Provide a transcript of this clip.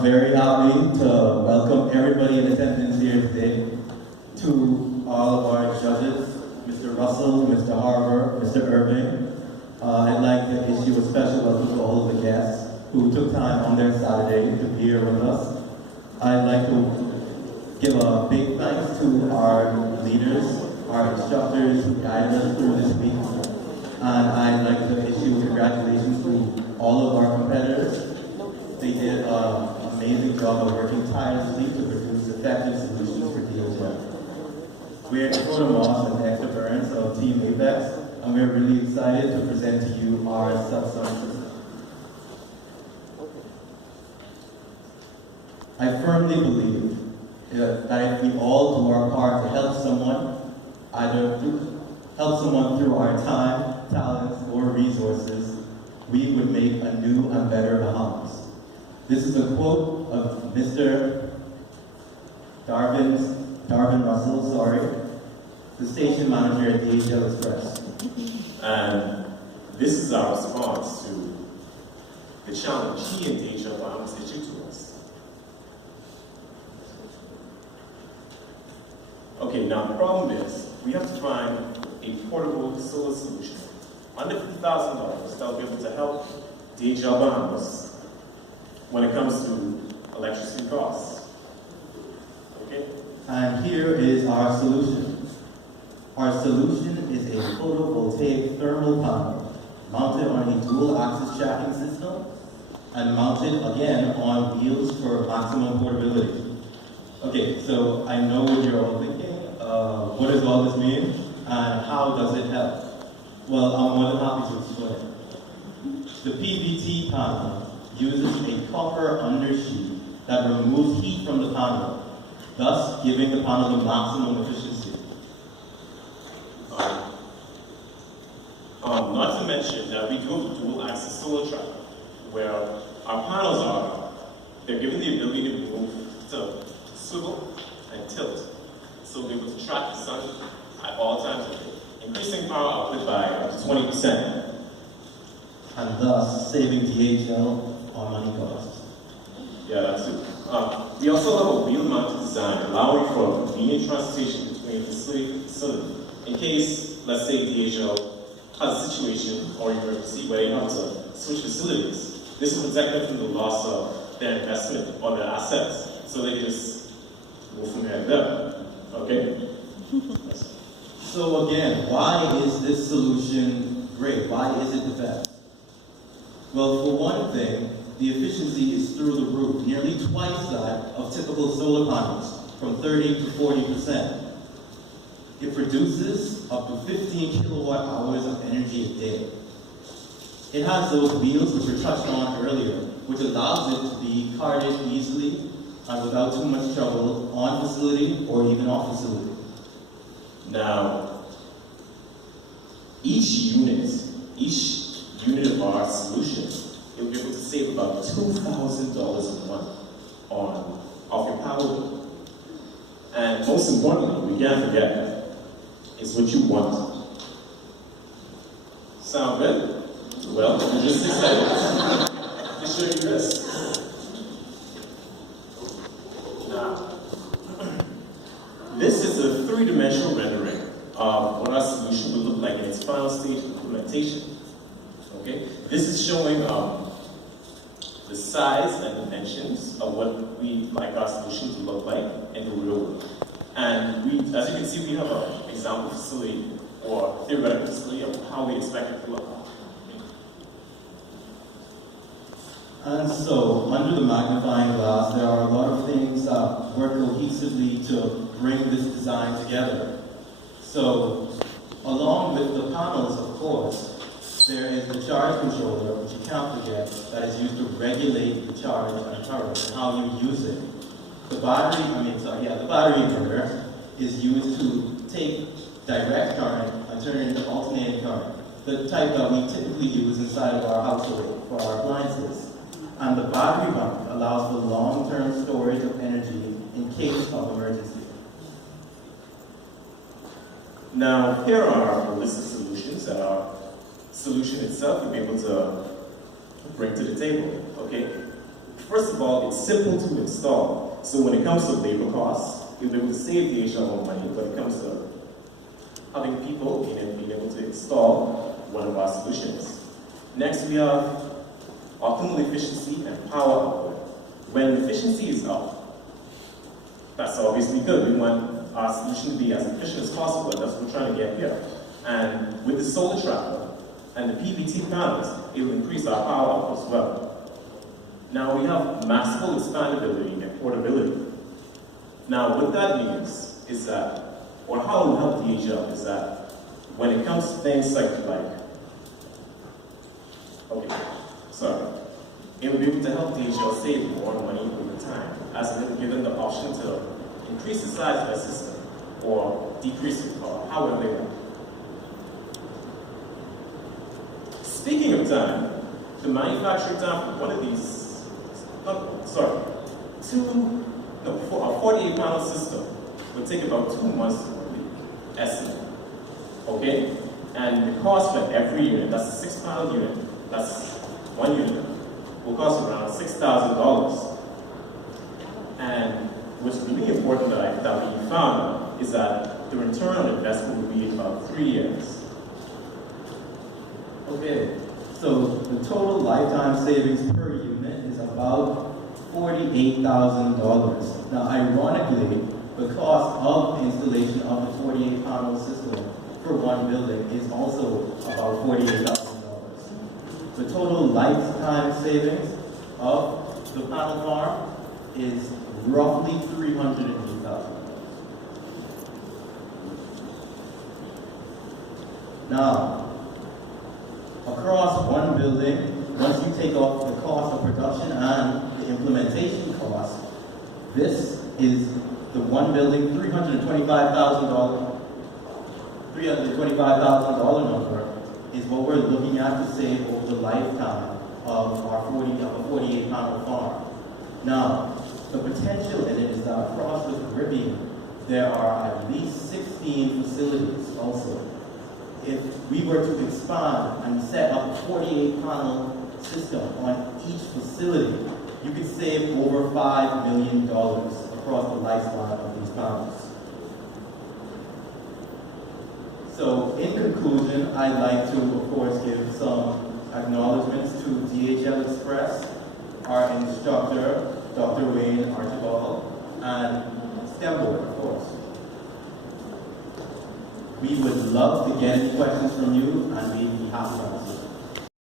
I'm very happy to welcome everybody in attendance here today. To all of our judges, Mr. Russell, Mr. Harbour, Mr. Irving. I'd like to issue a special welcome to all of the guests who took time on their Saturday to be here with us. I'd like to give a big thanks to our leaders, our instructors who guided us through this week. And I'd like to issue congratulations to all of our competitors. They did an amazing job of working tirelessly to produce effective solutions for DHL. We're Dakota Moss and Hector Burns of Team Apex, and we're really excited to present to you our subsystem. I firmly believe that if we all do our part to help someone, help someone through our time, talents, or resources, we would make a new and better Bahamas. This is a quote of Mr. Darvin Russell, the station manager at DHL Express. And this is our response to the challenge he and DHL Bahamas issued to us. Okay, now the problem is, we have to find a portable solar solution under $50,000 that will be able to help DHL Bahamas when it comes to electricity costs. Okay? And here is our solution. Our solution is a photovoltaic thermal panel mounted on a dual-axis tracking system and mounted again on wheels for maximum portability. Okay, so I know what you're all thinking. What does all this mean? And how does it help? Well, I'm more than happy to explain. The PVT panel uses a copper undersheet that removes heat from the panel, thus giving the panel the maximum efficiency. Not to mention that we do have a dual-axis solar tracker, where our panels they're given the ability to move, to swivel and tilt, so we'll be able to track the sun at all times of day, increasing power output by up to 20%. And thus saving DHL on money costs. Yeah, that's it. We also have a wheel-mounted design allowing for convenient transportation between facility to facility. In case, let's say DHL has a situation or emergency where they have to switch facilities, this will protect them from the loss of their investment or their assets, so they can just move from here and there. Okay? So again, why is this solution great? Why is it the best? Well, for one thing, the efficiency is through the roof, nearly twice that of typical solar panels, from 30 to 40%. It produces up to 15 kilowatt hours of energy a day. It has those wheels which were touched on earlier, which allows it to be carted easily and without too much trouble on facility or even off facility. Now, each unit of our solution, you'll be able to save about $2,000 a month off your power bill. And most importantly, we can't forget, is what you want. Sound good? Well, I'm just excited to show you this. Now, this is a three-dimensional rendering of what our solution will look like in its final stage of implementation. Okay? This is showing the size and dimensions of what we'd like our solution to look like in the real world. And as you can see, we have an example facility or theoretical facility of how we expect it to look. And so, under the magnifying glass, there are a lot of things that work cohesively to bring this design together. So, along with the panels, of course, there is the charge controller, which you can't forget, that is used to regulate the charge and current and how you use it. The battery inverter is used to take direct current and turn it into alternating current, the type that we typically use inside of our household for our appliances. And the battery bank allows for long-term storage of energy in case of emergency. Now, here are our list of solutions that our solution itself will be able to bring to the table, okay? First of all, it's simple to install. So when it comes to labor costs, you'll be able to save DHL more money when it comes to having people being able to install one of our solutions. Next, we have optimal efficiency and power output. When efficiency is up, that's obviously good. We want our solution to be as efficient as possible. That's what we're trying to get here. And with the solar tracker and the PVT panels, it will increase our power output as well. Now we have maximal expandability and portability. Now what that means is that, or how it will help DHL is that when it comes to things it will be able to help DHL save more money over time, as it will give them the option to increase the size of their system or decrease it, or however they want. Speaking of time, the manufacturing time for one of these, for a 48 panel system would take about 2 months to complete, estimate. Okay? And the cost for every unit, that's a 6 panel unit, that's one unit, will cost around $6,000. And what's really important that we found is that the return on investment will be about 3 years. Okay, so the total lifetime savings per unit is about $48,000. Now, ironically, the cost of installation of the 48 panel system for one building is also about $48,000. The total lifetime savings of the panel farm is roughly $380,000. Now, across one building, once you take off the cost of production and the implementation cost, this is the one building $325,000 number is what we're looking at to save over the lifetime of a 48 panel farm. Now, the potential in it is that across the Caribbean, there are at least 16 facilities also. If we were to expand and set up a 48 panel system on each facility, you could save over $5 million across the lifespan of these panels. So in conclusion, I'd like to, of course, give some acknowledgments to DHL Express, our instructor, Dr. Wayne Archibald, and STEM Board, of course. We would love to get any questions from you, and we